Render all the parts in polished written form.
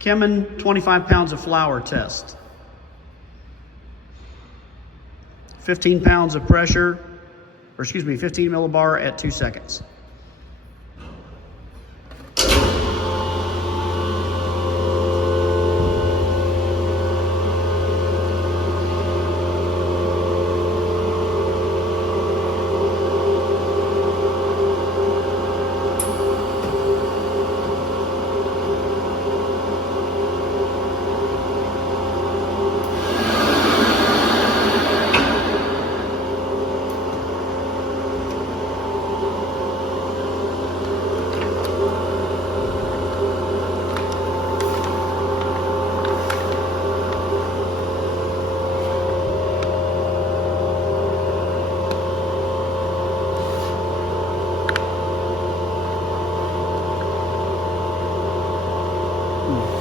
Kemin 25 pounds of flour test. 15 pounds of pressure, or excuse me, 15 millibar at 2 seconds.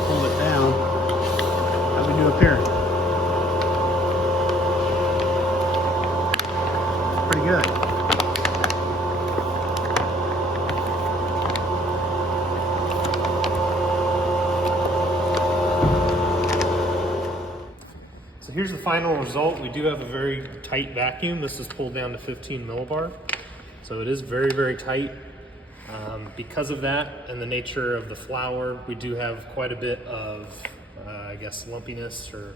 Pull it down. How we do up here? Pretty good. So here's the final result. We do have a very tight vacuum. This is pulled down to 15 millibar. So it is very, very tight. Because of that and the nature of the flour, we do have quite a bit of, I guess, lumpiness or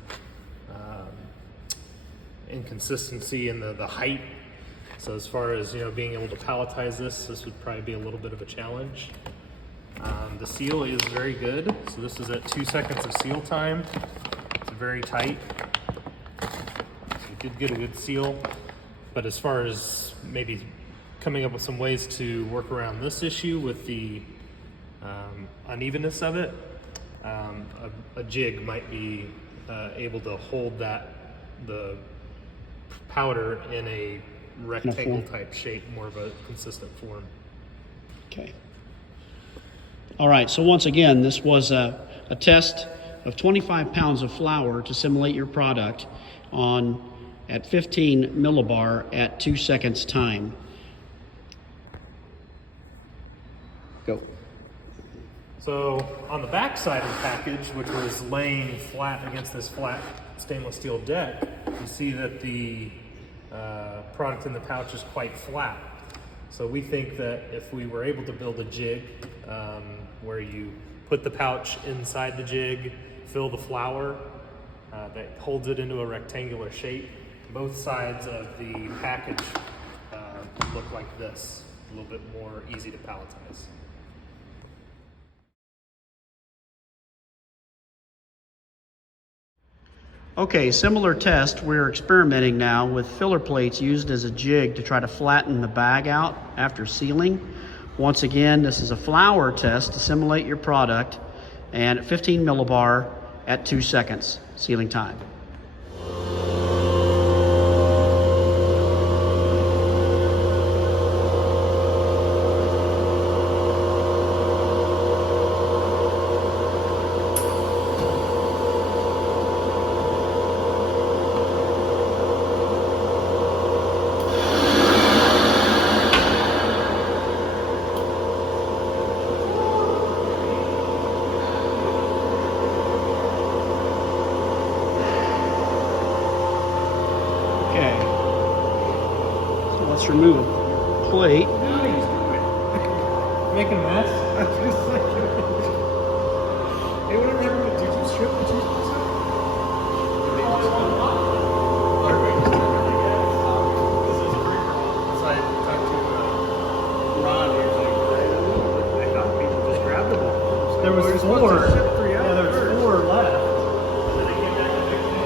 inconsistency in the height. So as far as, being able to palletize this would probably be a little bit of a challenge. The seal is very good. So this is at 2 seconds of seal time. It's very tight. So we did get a good seal. But as far as maybe coming up with some ways to work around this issue with the unevenness of it, a jig might be able to hold the powder in a rectangle type shape, more of a consistent form. Okay. All right, so once again, this was a test of 25 pounds of flour to simulate your product at 15 millibar at 2 seconds time. Go. So on the back side of the package, which was laying flat against this flat stainless steel deck, you see that the product in the pouch is quite flat. So we think that if we were able to build a jig where you put the pouch inside the jig, fill the flour, that holds it into a rectangular shape, both sides of the package look like this, a little bit more easy to palletize. Okay, similar test. We're experimenting now with filler plates used as a jig to try to flatten the bag out after sealing. Once again, this is a flour test to simulate your product, and at 15 millibar at 2 seconds sealing time. Okay, so let's remove a plate. Making a mess? Hey, whatever happened to you strip the cheese? I talked to Ron, he was like, I thought people just grabbed them all. There was We're supposed to four. ship 3 out Yeah, there was first. 4 left. And then they came back the next day.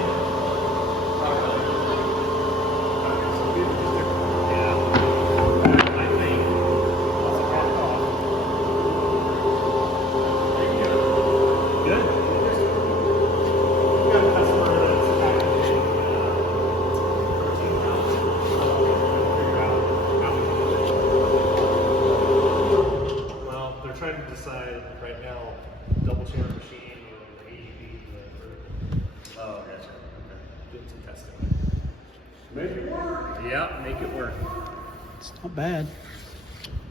Yeah. I think. Good. We've got a customer that's packaging protein pouch. Figure out how we can do it. Well, they're trying to decide right now, double channel machine or AEB. Oh, gotcha. Doing some testing. Make it work. Yeah, make it work. It's not bad.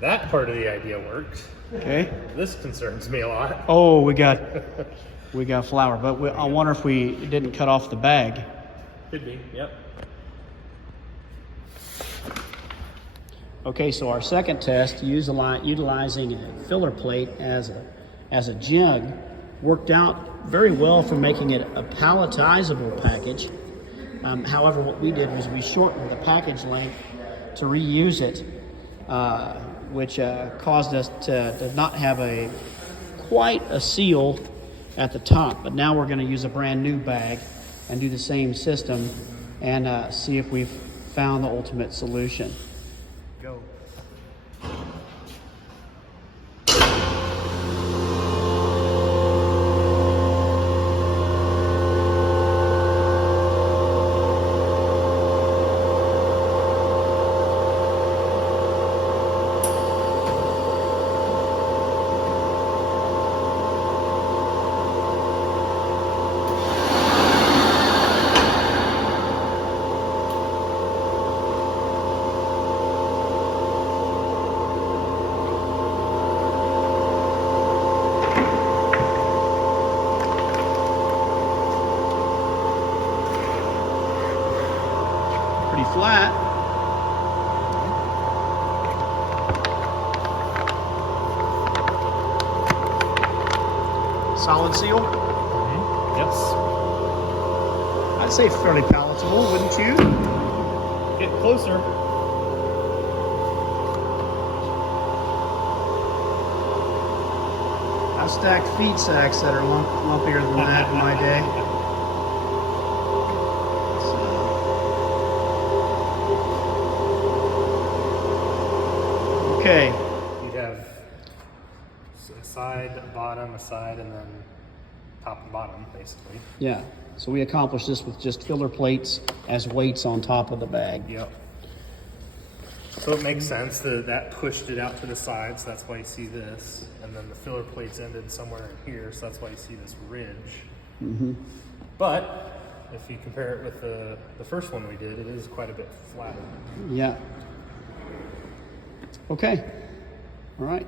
That part of the idea worked. Okay. This concerns me a lot. Oh, we got we got flour. But I wonder if we didn't cut off the bag. Could be, yep. Okay, so our second test, utilizing a filler plate as a jig, worked out very well for making it a palletizable package. However, what we did was we shortened the package length to reuse it, which caused us to not have quite a seal at the top. But now we're going to use a brand new bag and do the same system and see if we've found the ultimate solution. Go. Pretty flat. Solid seal? Yes. I'd say fairly palatable, wouldn't you? Get closer. I've stacked feed sacks that are lumpier than that in my day. Okay. You'd have a side, a bottom, a side, and then top and bottom, basically. Yeah. So we accomplished this with just filler plates as weights on top of the bag. Yep. So it makes sense that pushed it out to the sides. That's why you see this, and then the filler plates ended somewhere in here. So that's why you see this ridge. Mm-hmm. But if you compare it with the first one we did, it is quite a bit flatter. Yeah. Okay. All right.